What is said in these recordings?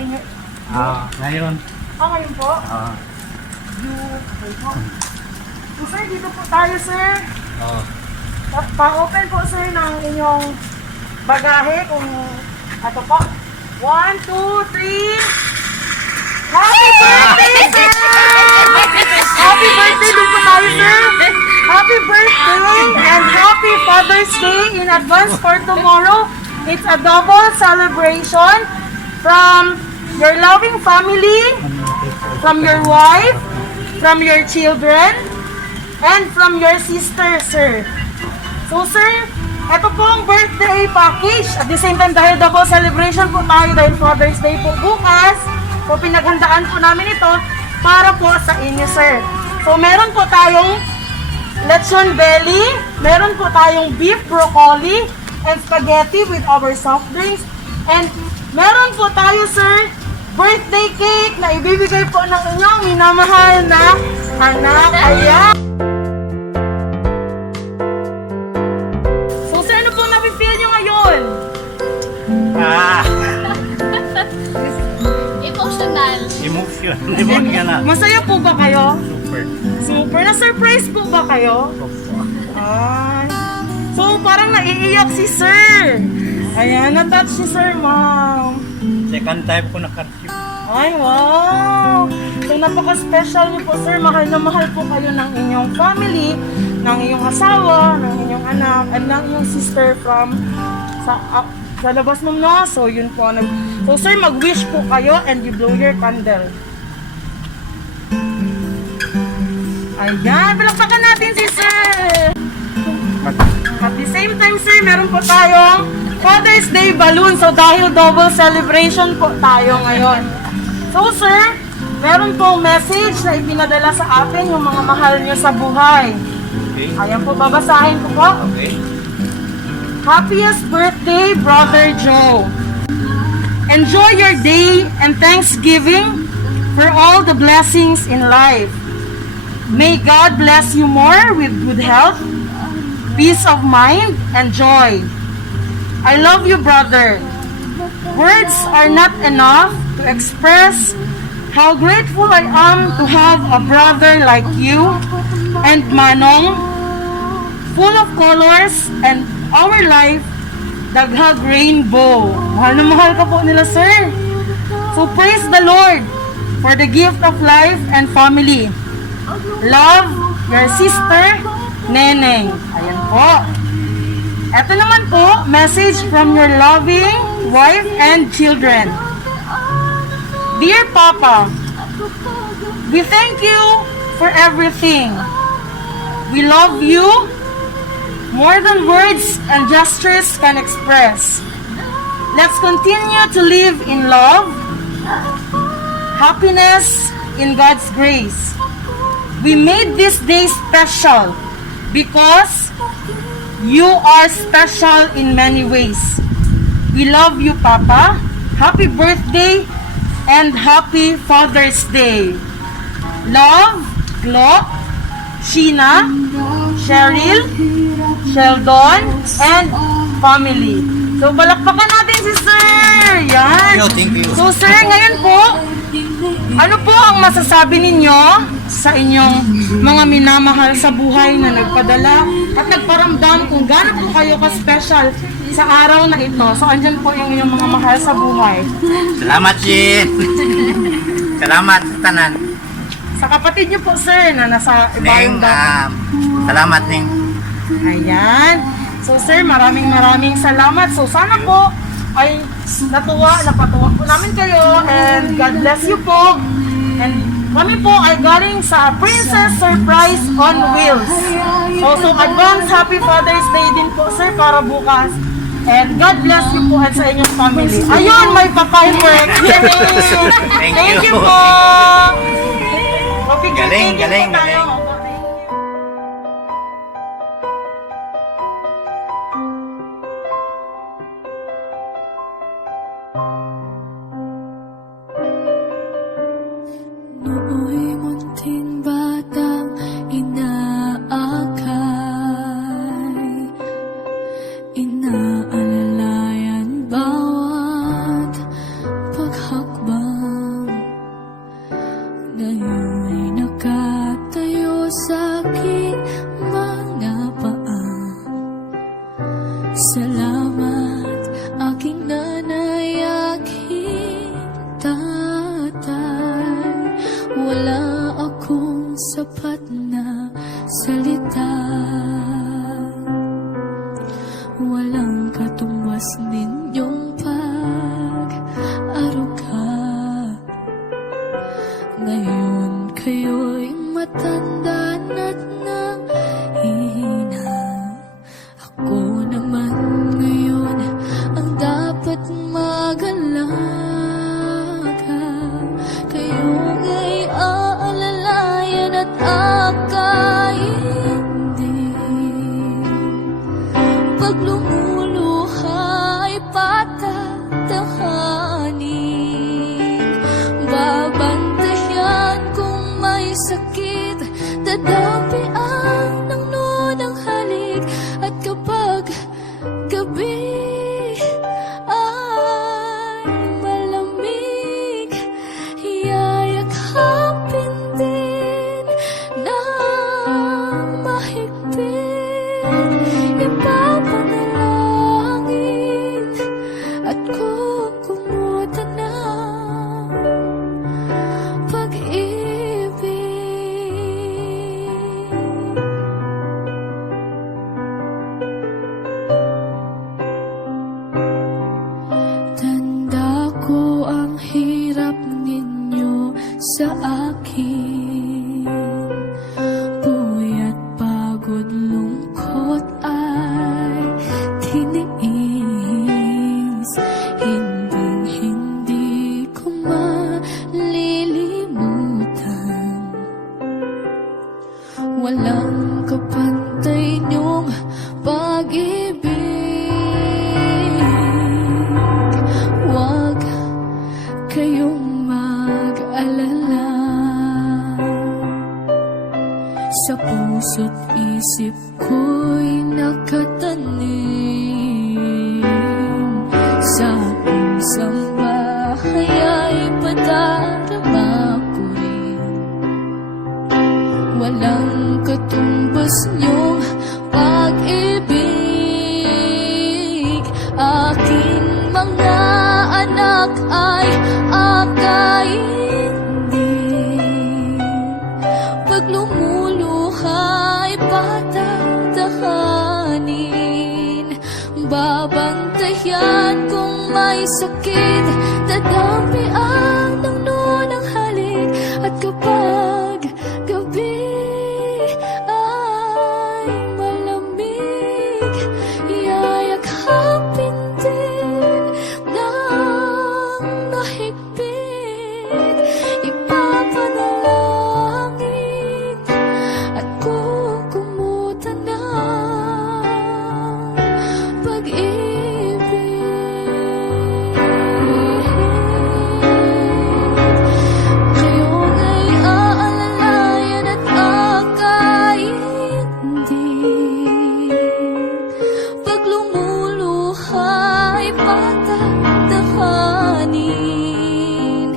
birthday niyo? Ngayon. Ngayon po? Okay po. So, sir, dito po tayo, sir. Pa-open po, sir, ng inyong bagahe kung ato po. 1, 2, 3. Happy birthday, sir! Happy birthday din po tayo, sir! Happy birthday and happy Father's Day in advance for tomorrow. It's a double celebration from your loving family, from your wife, from your children, and from your sister, sir. So, sir, ito po ang birthday package. At the same time, dahil double celebration po tayo, dahil Father's Day po bukas, so pinaghandaan po namin ito para po sa inyo, sir. So, meron po tayong lechon belly, meron po tayong beef broccoli, and spaghetti with our soft drinks, and meron po tayo, sir, birthday cake na ibibigay po ng inyong minamahal na anak. Ayan! So, sir, ano po napipil nyo ngayon? Emotional. Masaya po ba kayo? Super. Super. Na-surprise po ba kayo? Ay. So, parang naiiyak si sir. Ayan, na-touch si sir, ma'am. Second time ko nakarchip. Ay, wow! So, napaka-special niyo po, sir. Mahal na mahal po kayo ng inyong family, ng inyong asawa, ng inyong anak, at ng inyong sister from sa labas mo, no? So, yun po. So, sir, mag-wish po kayo and you blow your candle. Ayan, palakpakan natin si sir! At the same time, sir, meron po tayong Father's Day balloon. So, dahil double celebration po tayo ngayon. So, sir, meron pong message na ipinadala sa atin yung mga mahal nyo sa buhay. Okay. Ayan po, babasahin ko po. Okay. Happiest birthday, Brother Joe. Enjoy your day and Thanksgiving for all the blessings in life. May God bless you more with good health, peace of mind, and joy. I love you, brother. Words are not enough to express how grateful I am to have a brother like you and Manong, full of colors, and our life, daghag rainbow. Mahal na mahal ka po nila, sir. So praise the Lord for the gift of life and family. Love, your sister, Neneng. Ayan po. Ito naman po, message from your loving wife and children. Dear Papa, we thank you for everything. We love you more than words and gestures can express. Let's continue to live in love, happiness, in God's grace. We made this day special because you are special in many ways. We love you, Papa. Happy birthday and happy Father's Day. Love, Glo, Sheena, Cheryl, Sheldon, and family. So, palakpakan natin si Sir. Yan. Thank you. So, Sir, ngayon po, ano po ang masasabi ninyo sa inyong mga minamahal sa buhay na nagpadala at nagparamdam kung gaano po kayo ka-special sa araw na ito? So, andyan po yung inyong mga mahal sa buhay. Salamat, Jin. Salamat, tanan. Sa kapatid niyo po, Sir, na nasa Neng, ibang dam. salamat, Neng. Ayan. So, Sir, maraming salamat. So, sana po ay napatuwa po namin kayo, and God bless you po. And kami po ay galing sa Princess Surprise on Wheels. So, advance Happy Father's Day din po, Sir, para bukas. And God bless you po at sa inyong family. Ayun, may pa-firework. Yay! Thank you po! Okay, Galing, thank you galing, po tayo. galing. Nooy munting batang inaakay, inaalalayan bawat paghakbang. Salamat aking nanay, aking tatay. Wala akong sapat na salita, walang katumbas ninyong pag-aruga. Ngayon kayo'y matanda na't nahihina. Ako naman ngayon ang dapat mag-alaga. Kayo nga'y aalalayan at akainin. Pag lumuluha ay patatahanin. Babantayan kung may sakit, dadapi ang ng halik. At kapag gabi ay malamig, yayakapin din ng mahigpit. Ipapanalangin at kukumutan ng pag-ibig. Tanda ko ang hirap ninyo sa akin. Puyat, pagod, lungkot ay tiniis. Hindi ko malilimutan. Walang kapantay niyong pag-ibig. Huwag kayong mag-alala. Sa puso't isip ko'y nakatanim. Sa isang bahay ay padarama ko rin. Walang katumbas niyong pag-ibig. Aking mga anak ay akayin din. Pag lumuluha ay patatahanin. Babantayan kung may sakit, dadapi ang ng halik. At kapag gabi ay malamig, yayakapin din ng mahigpit. Ipapanalangin at kukumutan ng pag-ibig. Kayo nga'y aalalayan at akayin din. Pag lumuluha ay patatahanin.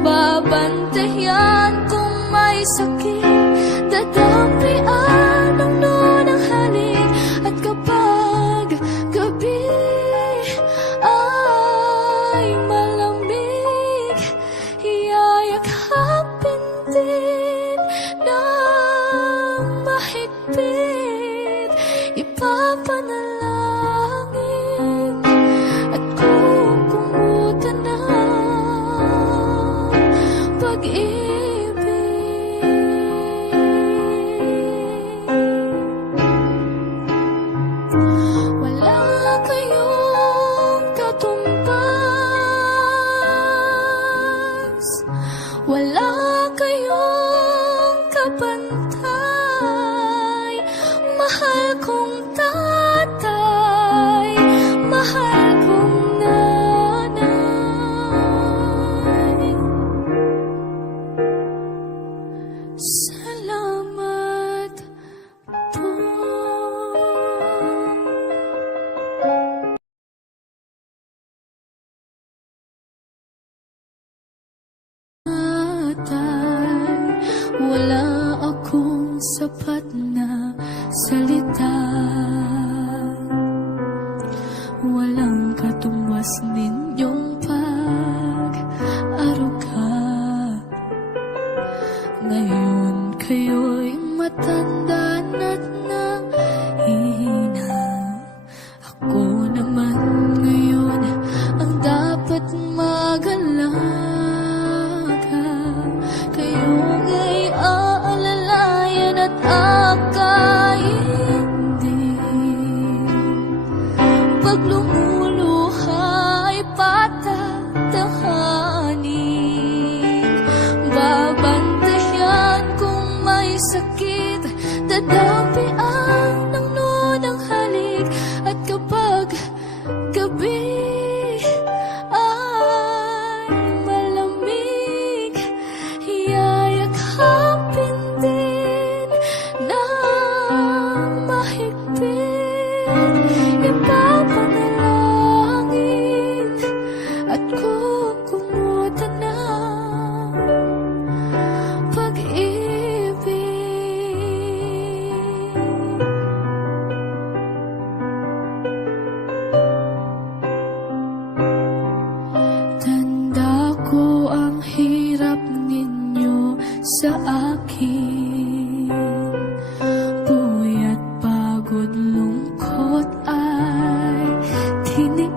Babantayan kung may sakit, dadapi ang ng halik. At kapag gabi ay malamig, yayakapin din ng mahigpit. Ipapanalangin at kukumutan ng pag-ibig. Wala kayong katumbas, wala kayong kapantay. Mahal kong tatay, mahal kong nanay. Salamat po. Pag lumuluha ay patatahanin. Babantayan kung may sakit, dadapian ng nunang halik. At kapag gabi ay malamig, yayakapin din ng mahigpit. Ipapanalangin at kukumutan ng pag-ibig. Tanda ko ang hirap ninyo sa akin. Puyat, pagod, lungkot ay tiniis.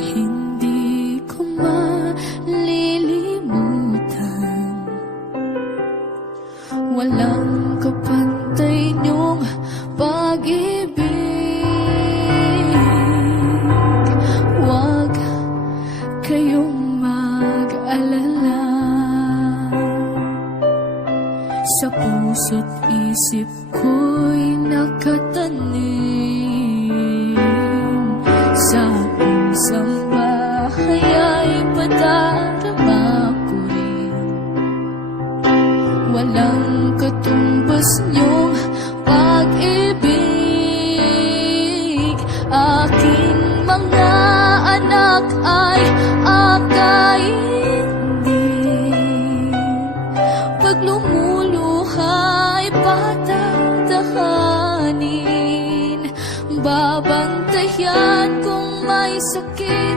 Hindi ko malilimutan. Walang kapantay niyong pag-ibig. Huwag kayong mag-alala. Sa puso't isip ko'y nakatanim. Sa isang bahay ay padarama ko rin. Walang katumbas niyong pag-ibig. Aking mga anak ay akayin din. Pag lumuluha ay patatahanin. Babantayan kung may sakit,